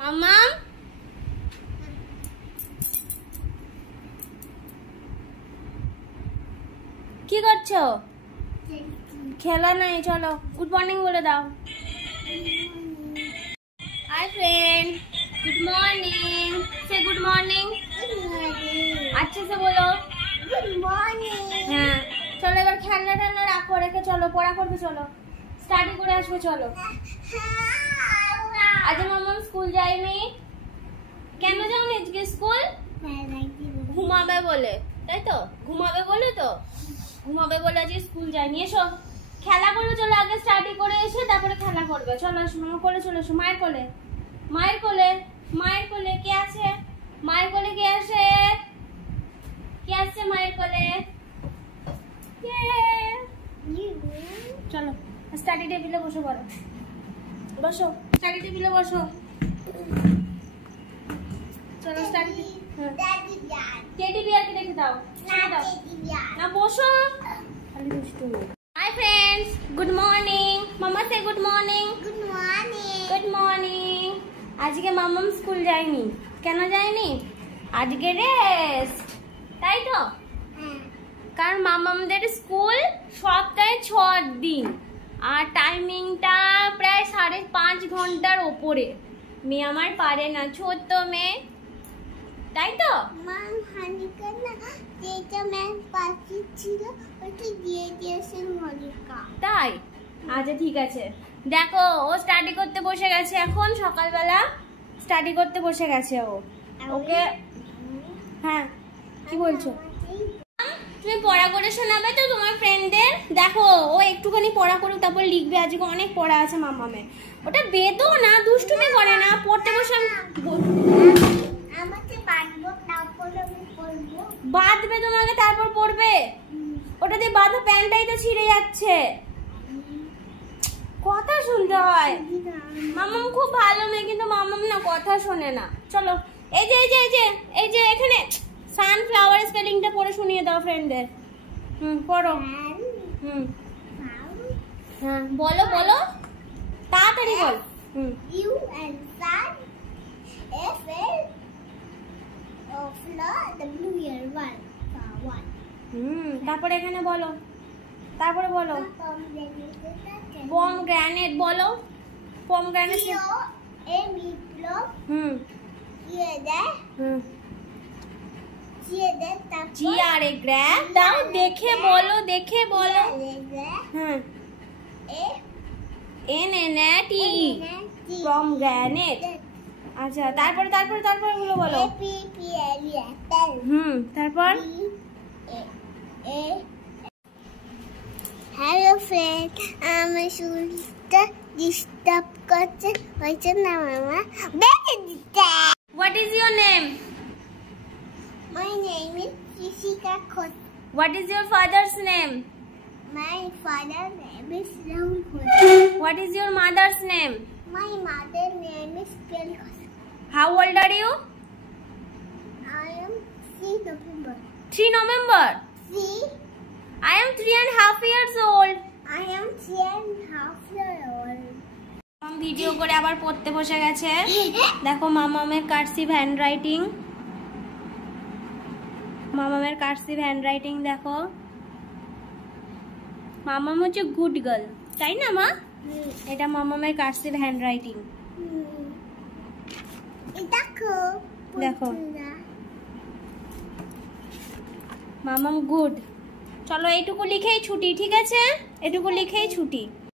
মাম্মাম কি করছো? খেলা নাই, চলো গুড মর্নিং বলে দাও। Hi friend, good morning. সে গুড মর্নিং। আচ্ছা সে বলো গুড মর্নিং। হ্যাঁ চলো এবার খেলনা টেলনা রাখো, রেখে চলো পড়া করবে, চলো স্টাডি করে আসবে। চলো আজ মাম্মাম স্কুল যায়নি কেন? যাওনি আজকে স্কুল? ঘুমাবে বলে, তাই তো? ঘুমাবে বলে তো, ঘুমাবে বলে আজকে স্কুল যায়নি। এসো খেলা করবে, চলো আগে স্টাডি করে এসে তারপরে খেলা করবে। চলো এসো মামা কোলে চলে এসো। মায়ের কোলে, মায়ের কোলে, মায়ের কোলে কে আছে? মায়ের কোলে কে আছে? কে আছে মায়ের কোলে? চলো স্টাডি টেবিলে বসো, বলো বসো স্টাডি টেবিলে বসো। চলো স্টাডি টেডি বিয়ারকে দেখে দাও, না বসো খালি দুষ্টু। Hi friends, good morning. মামা সে good morning. Good morning. Good morning. আজকে মাম্মাম স্কুল যায়নি কেন? যায়নি আজকে রেস্ট, তাই তো? কারণ মাম্মামদের স্কুল সপ্তাহে 6 দিন আর টাইমিংটা প্রায় 5.5 ঘন্টার ওপরে। মেয়ে আমার পারে না, ছোট্ট মেয়ে, তাই তো? তাই আচ্ছা ঠিক আছে। দেখো ও স্টাডি করতে বসে গেছে, এখন সকালবেলা স্টাডি করতে বসে গেছে ও। ওকে হ্যাঁ কি বলছো? তুমি পড়া করে শোনাবে তো তোমার ফ্রেন্ডদের? দেখো ও একটুখানি পড়া করুক, তারপর লিখবে। আজকে অনেক পড়া আছে মাম্মামের। ওটা বেদো না, দুষ্টুমি করে না, পড়তে বসে বাঁধবে তোমাকে তারপর পড়বে। ওটা দিয়ে বাঁধা প্যান্টটাই তো ছিঁড়ে যাচ্ছে। কথা শুনতে হয়। মাম্মাম খুব ভালো মেয়ে, কিন্তু মাম্মাম না কথা শোনে না। চলো এই যে এই যে এই যে এই যে এখানে সানফ্লাওয়ার স্পেলিংটা পড়ে শুনিয়ে দাও ফ্রেন্ডদের। পড়ো। হ্যাঁ বলো বলো তাড়াতাড়ি বল। You and sun F L W L one. তারপরে এখানে বলো, তারপরে বলো পমগ্রানেট বলো। পমগ্রানেট জি আর এ গ্র্যাব দাও, দেখে বলো, দেখে বলো। হ্যাঁ এন এন টি পমগ্রানেট। আচ্ছা তারপরে তারপরে তারপরে গুলো বলো। তারপর হ্যালো ফ্রেন্ড, আমার শুনতে ডিস্টার্ব করছে, হয়েছে না মামা বেঁচে দিতে। What is your name? My name is Jessica Khot. What is your father's name? My father's name is Rahul Khot. What is your mother's name? My mother's name is Peli Khot. How old are you? I am 3 November. 3 November? 3. I am 3.5 years old. I am 3.5 years old. Video করে আবার পড়তে বসে গেছে। দেখো মামামের cursive handwriting, মামামের cursive handwriting দেখো। মামাম হচ্ছে গুড গার্ল, তাই না মা? এটা মামামের কার্সিভ হ্যান্ডরাইটিং। দেখো দেখো মামাম গুড। চলো এইটুকু লিখেই ছুটি, ঠিক আছে? এটুকু লিখেই ছুটি।